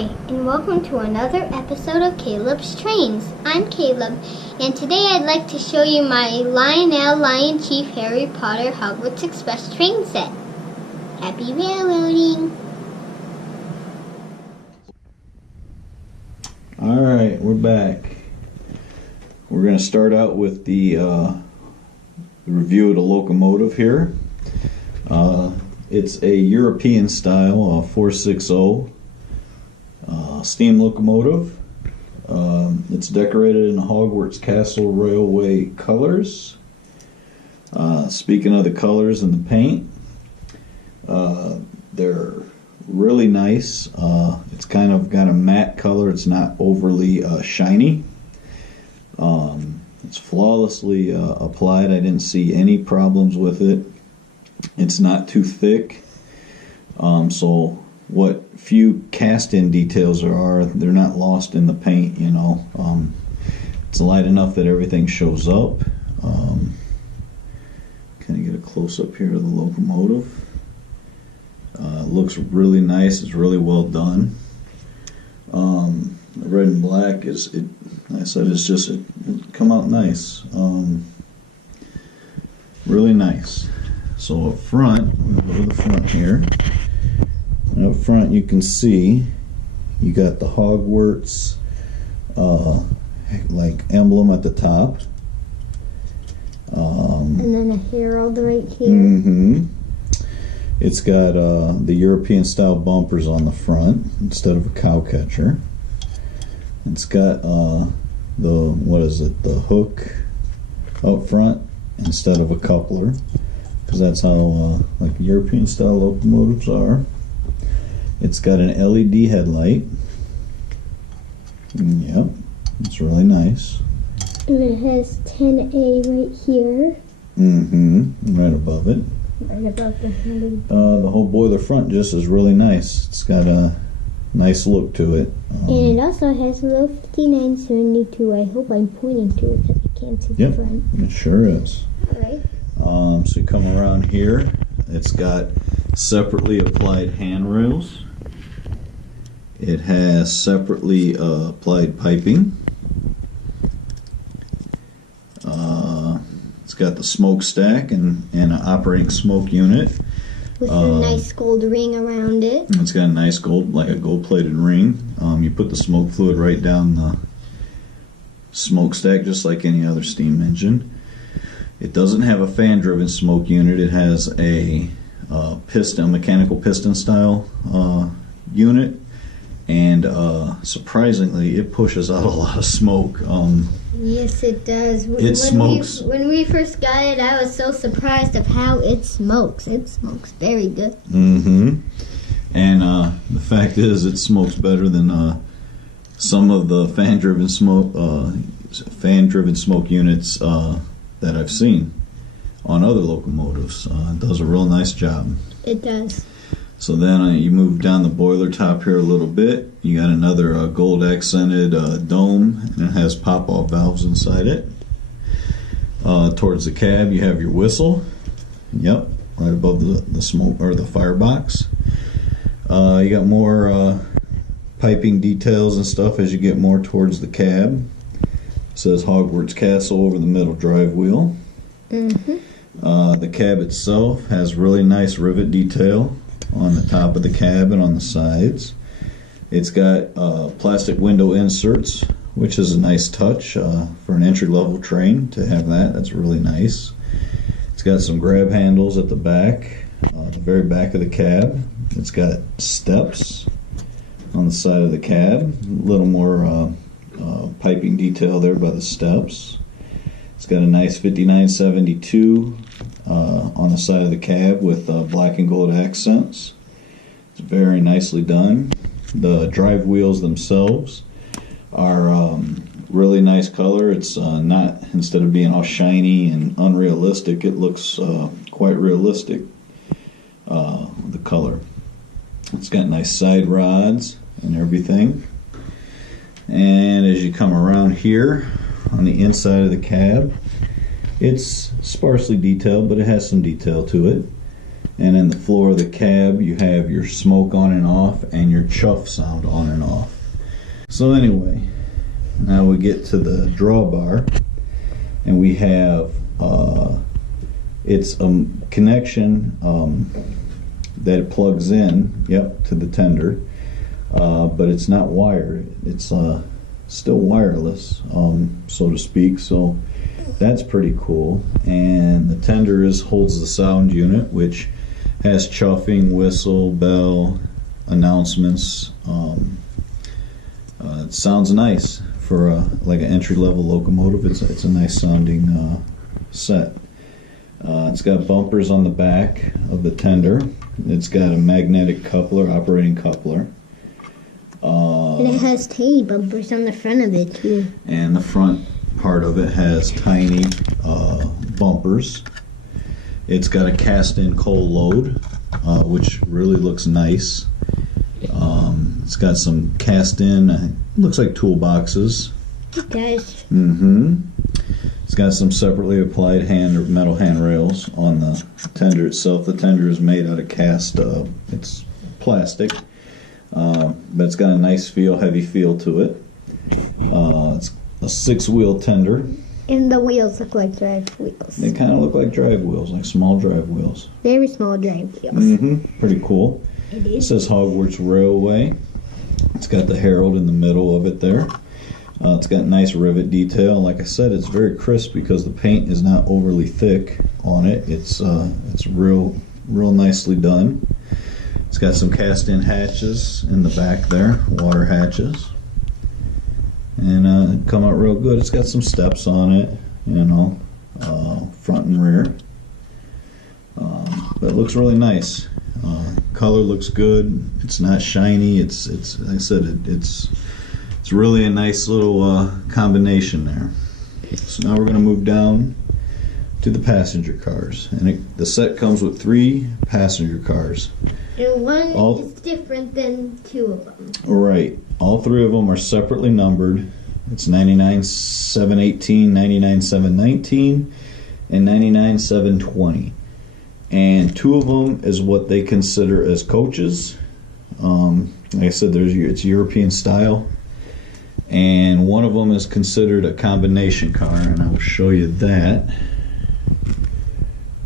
Hi, and welcome to another episode of Caleb's Trains. I'm Caleb, and today I'd like to show you my Lionel LionChief Harry Potter Hogwarts Express train set. Happy railroading! Alright, we're back. We're going to start out with the review of the locomotive here. It's a European style 460 steam locomotive. It's decorated in the Hogwarts Castle Railway colors. Speaking of the colors and the paint, they're really nice. It's kind of got a matte color. It's not overly shiny. It's flawlessly applied. I didn't see any problems with it. It's not too thick. So what few cast-in details there are, they're not lost in the paint, you know. It's light enough that everything shows up. Kind of get a close-up here of the locomotive. It looks really nice. It's really well done. The red and black is, like I said, it's just, it come out nice. Really nice. So up front, we'll go to the front here. And up front you can see you got the Hogwarts like emblem at the top. And then a herald right here. It's got the European style bumpers on the front instead of a cow catcher. It's got the hook up front instead of a coupler, because that's how like European style locomotives are. It's got an LED headlight. Yep, it's really nice. And it has 10A right here. Right above it. Right above the LED. The whole boiler front just is really nice. It's got a nice look to it. And it also has a little 5972. I hope I'm pointing to it because I can't see the front. It sure is. Alright. So you come around here, it's got separately applied handrails. It has separately applied piping. It's got the smokestack and an operating smoke unit. With a nice gold ring around it. It's got a nice gold-plated ring. You put the smoke fluid right down the smokestack, just like any other steam engine. It doesn't have a fan-driven smoke unit. It has a mechanical piston style unit, and surprisingly, it pushes out a lot of smoke. Yes, it does. It smokes. When we first got it, I was so surprised of how it smokes. It smokes very good. And the fact is, it smokes better than some of the fan-driven smoke units that I've seen on other locomotives. It does a real nice job. It does. So then you move down the boiler top here a little bit. You got another gold accented dome, and it has pop-off valves inside it. Towards the cab you have your whistle. Yep, right above the smoke or the firebox. You got more piping details and stuff as you get more towards the cab. It says Hogwarts Castle over the middle drive wheel. The cab itself has really nice rivet detail on the top of the cab and on the sides. It's got plastic window inserts, which is a nice touch for an entry-level train to have that. That's really nice. It's got some grab handles at the back, the very back of the cab. It's got steps on the side of the cab. A little more piping detail there by the steps. It's got a nice 5972 on the side of the cab with black and gold accents. It's very nicely done. The drive wheels themselves are really nice color. It's not, instead of being all shiny and unrealistic, it looks quite realistic, the color. It's got nice side rods and everything. And as you come around here on the inside of the cab, it's sparsely detailed, but it has some detail to it. And in the floor of the cab, you have your smoke on and off and your chuff sound on and off. So anyway, now we get to the drawbar, and we have it's a connection that it plugs in, to the tender, but it's not wired. It's still wireless, so to speak. So that's pretty cool. And the tender holds the sound unit, which has chuffing, whistle, bell, announcements. It sounds nice for like an entry-level locomotive. It's a nice sounding set. It's got bumpers on the back of the tender. It's got a magnetic coupler, operating coupler. And it has tiny bumpers on the front of it too. And the front part of it has tiny bumpers. It's got a cast-in coal load, which really looks nice. It's got some cast-in, looks like toolboxes. It does. It's got some separately applied metal handrails on the tender itself. The tender is made out of cast. It's plastic, but it's got a nice feel, heavy feel to it. It's a 6-wheel tender. And the wheels look like drive wheels. They kind of look like drive wheels, like small drive wheels. Very small drive wheels. Pretty cool. It It is. says Hogwarts Railway. It's got the herald in the middle of it there. It's got nice rivet detail. Like I said, it's very crisp because the paint is not overly thick on it. It's real nicely done. It's got some cast-in hatches in the back there, water hatches, and come out real good. It's got some steps on it, front and rear. But it looks really nice. Color looks good. It's not shiny. It's like I said, it's really a nice little combination there. So now we're going to move down to the passenger cars, and the set comes with 3 passenger cars. And one is different than 2 of them. Right. All 3 of them are separately numbered. It's 99,718, 99,719, and 99,720. And 2 of them is what they consider as coaches. Like I said, it's European style. And one of them is considered a combination car, and I will show you that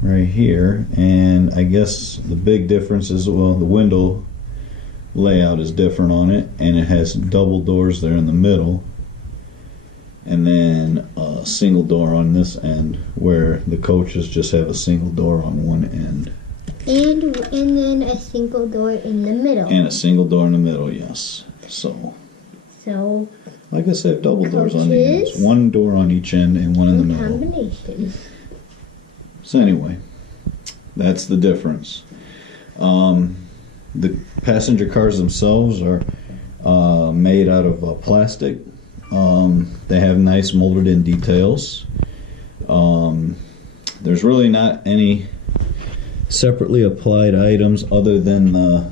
right here. And I guess the big difference is, well, the window layout is different on it, and it has double doors there in the middle, and then a single door on this end, where the coaches just have a single door on one end. And then a single door in the middle. And a single door in the middle, yes. So like I said, double doors on the ends. One door on each end and one in the middle. Combination. So anyway, that's the difference. The passenger cars themselves are made out of plastic. They have nice molded in details. There's really not any separately applied items other than the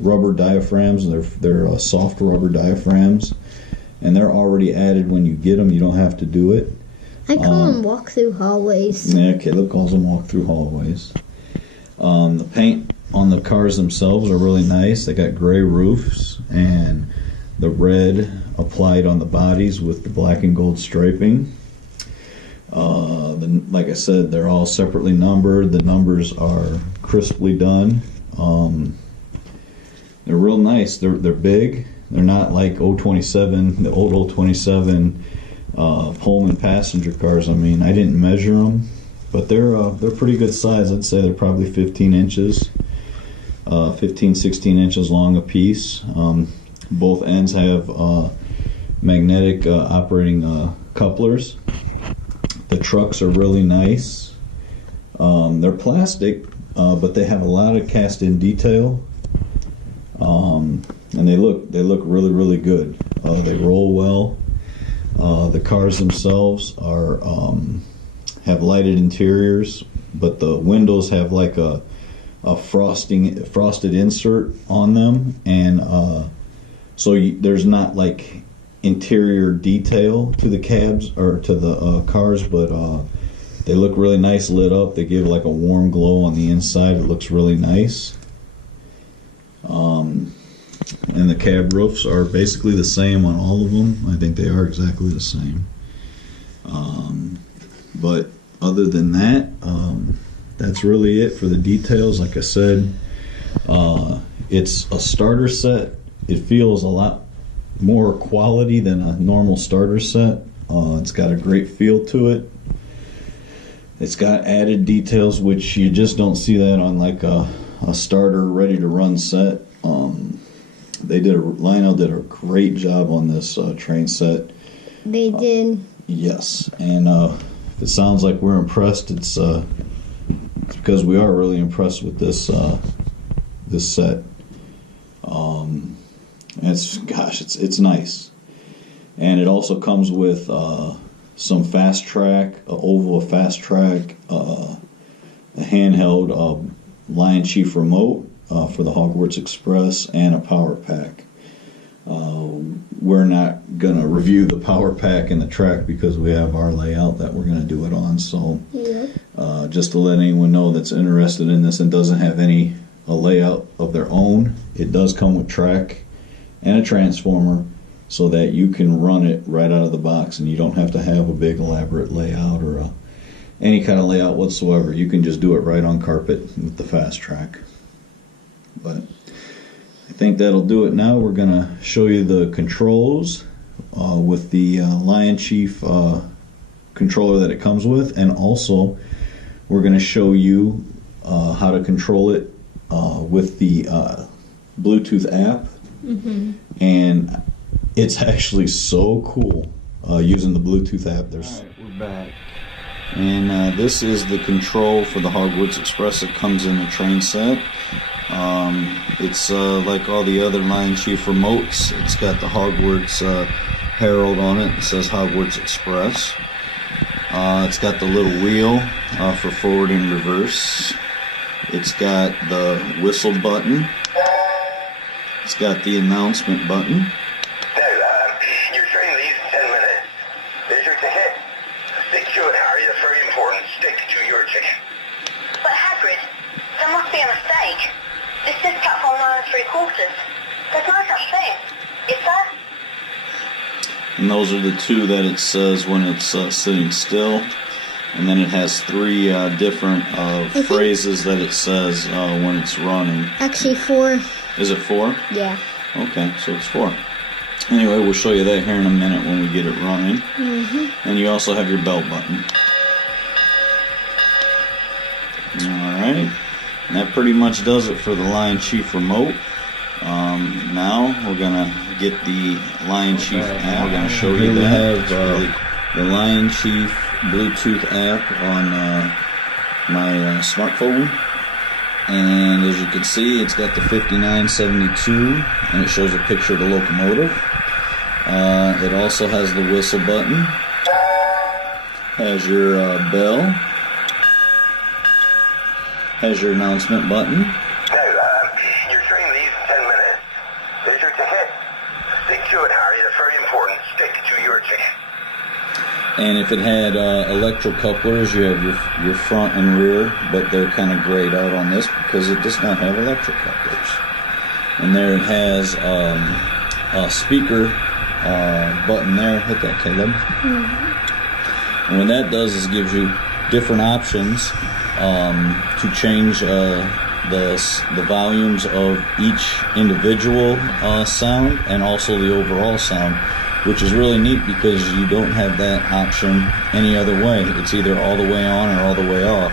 rubber diaphragms. They're soft rubber diaphragms, and they're already added when you get them. You don't have to do it. I call them walk-through hallways. Yeah, Caleb calls them walk-through hallways. The paint on the cars themselves are really nice. They got gray roofs and the red applied on the bodies with the black and gold striping. Like I said, they're all separately numbered. The numbers are crisply done. They're real nice. They're big. They're not like 027, the old 027 Pullman passenger cars. I mean, I didn't measure them, but they're pretty good size. I'd say they're probably 15 inches, 16 inches long a piece. Both ends have magnetic operating couplers. The trucks are really nice. They're plastic, but they have a lot of cast-in detail, and they look really, really good. They roll well. The cars themselves have lighted interiors, but the windows have like a frosted insert on them, and so there's not like interior detail to the cabs or to the cars, but They look really nice lit up. They give like a warm glow on the inside. It looks really nice. And the cab roofs are basically the same on all of them. I think they are exactly the same. But other than that, that's really it for the details. Like I said, it's a starter set. It feels a lot more quality than a normal starter set. It's got a great feel to it. It's got added details which you just don't see that on like a starter ready to run set. Lionel did a great job on this train set. They did. Yes, and if it sounds like we're impressed, it's because we are really impressed with this this set. It's nice, and it also comes with some fast track, oval fast track, a handheld LionChief remote for the Hogwarts Express, and a power pack. We're not going to review the power pack and the track because we have our layout that we're going to do it on. So just to let anyone know that's interested in this and doesn't have a layout of their own, it does come with track and a transformer so that you can run it right out of the box and you don't have to have a big elaborate layout or any kind of layout whatsoever. You can just do it right on carpet with the fast track. But I think that'll do it now. We're going to show you the controls with the LionChief controller that it comes with, and also we're going to show you how to control it with the Bluetooth app. And it's actually so cool using the Bluetooth app. Alright, we're back. And this is the control for the Hogwarts Express that comes in the train set. It's like all the other LionChief remotes. It's got the Hogwarts herald on it. It says Hogwarts Express. It's got the little wheel for forward and reverse. It's got the whistle button. It's got the announcement button. Now, your train leaves in 10 minutes. There's your ticket. Stick to it, Harry. That's very important. Stick to your ticket. But Hagrid, there must be a mistake. This is platform 9 3/4. There's no such thing, is there? And those are the two that it says when it's sitting still. And then it has three different phrases that it says when it's running. Actually 4. Is it 4? Yeah. Okay, so it's 4. Anyway, we'll show you that here in a minute when we get it running. And you also have your bell button. Alright. And that pretty much does it for the LionChief remote. Now we're going to get the LionChief app. We're going to show you that. We have the LionChief Bluetooth app on my smartphone. And as you can see, it's got the 5972 and it shows a picture of the locomotive. It also has the whistle button. Has your bell. Has your announcement button. Now, your train leaves in 10 minutes. There's your ticket. Stick to it, Harry. That's very important. Stick to your ticket. And if it had electrocouplers, you have your front and rear, but they're kind of grayed out on this because it does not have electrocouplers. And there it has a speaker button there. Hit that, Caleb. And what that does is gives you different options to change the volumes of each individual sound and also the overall sound, which is really neat because you don't have that option any other way. It's either all the way on or all the way off.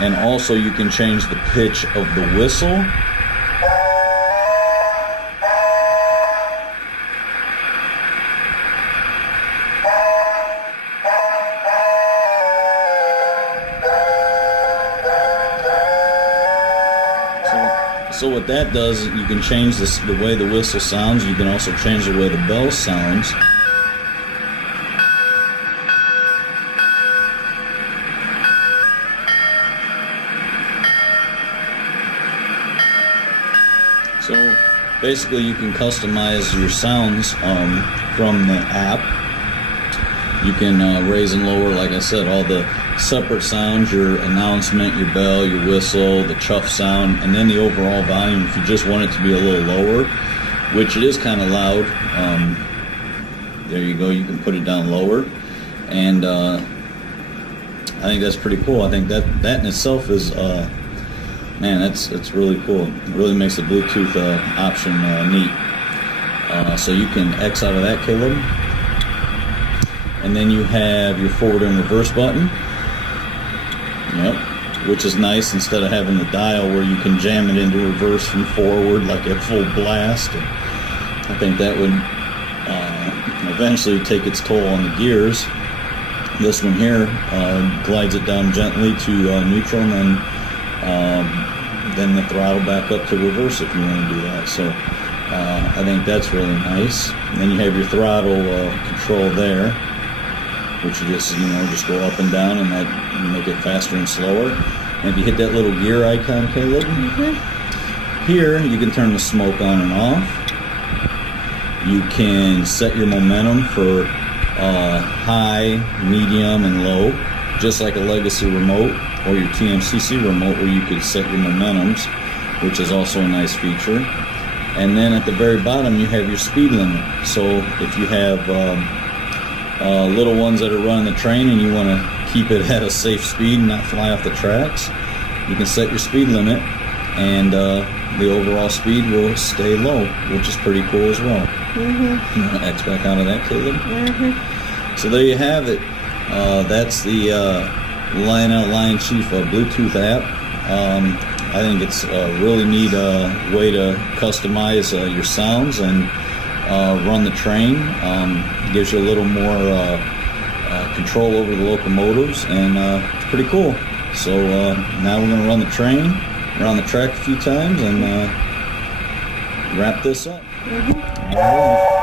And also you can change the pitch of the whistle. So what that does, you can change the way the whistle sounds. You can also change the way the bell sounds. So basically you can customize your sounds from the app. You can raise and lower, like I said, all the separate sounds, your announcement, your bell, your whistle, the chuff sound, and then the overall volume if you just want it to be a little lower, which it is kind of loud. There you go, you can put it down lower. And I think that's pretty cool. I think that in itself is, man, that's really cool. It really makes the Bluetooth option neat. So you can X out of that, Caleb. And then you have your forward and reverse button. Yep, which is nice instead of having the dial where you can jam it into reverse from forward like at full blast. And I think that would eventually take its toll on the gears. This one here glides it down gently to neutral, and then the throttle back up to reverse if you want to do that. So I think that's really nice. And then you have your throttle control there, which you just go up and down, and that you make it faster and slower. And if you hit that little gear icon, Caleb, here you can turn the smoke on and off. You can set your momentum for high, medium, and low, just like a legacy remote or your TMCC remote where you could set your momentums, which is also a nice feature. And then at the very bottom you have your speed limit. So if you have little ones that are running the train and you want to keep it at a safe speed and not fly off the tracks, you can set your speed limit, and the overall speed will stay low, which is pretty cool as well. You want to X back out of that, Caleb? So there you have it. That's the Lionel LionChief Bluetooth app. I think it's a really neat way to customize your sounds and run the train. Gives you a little more control over the locomotives, and it's pretty cool. So now we're going to run the train around the track a few times and wrap this up. All right.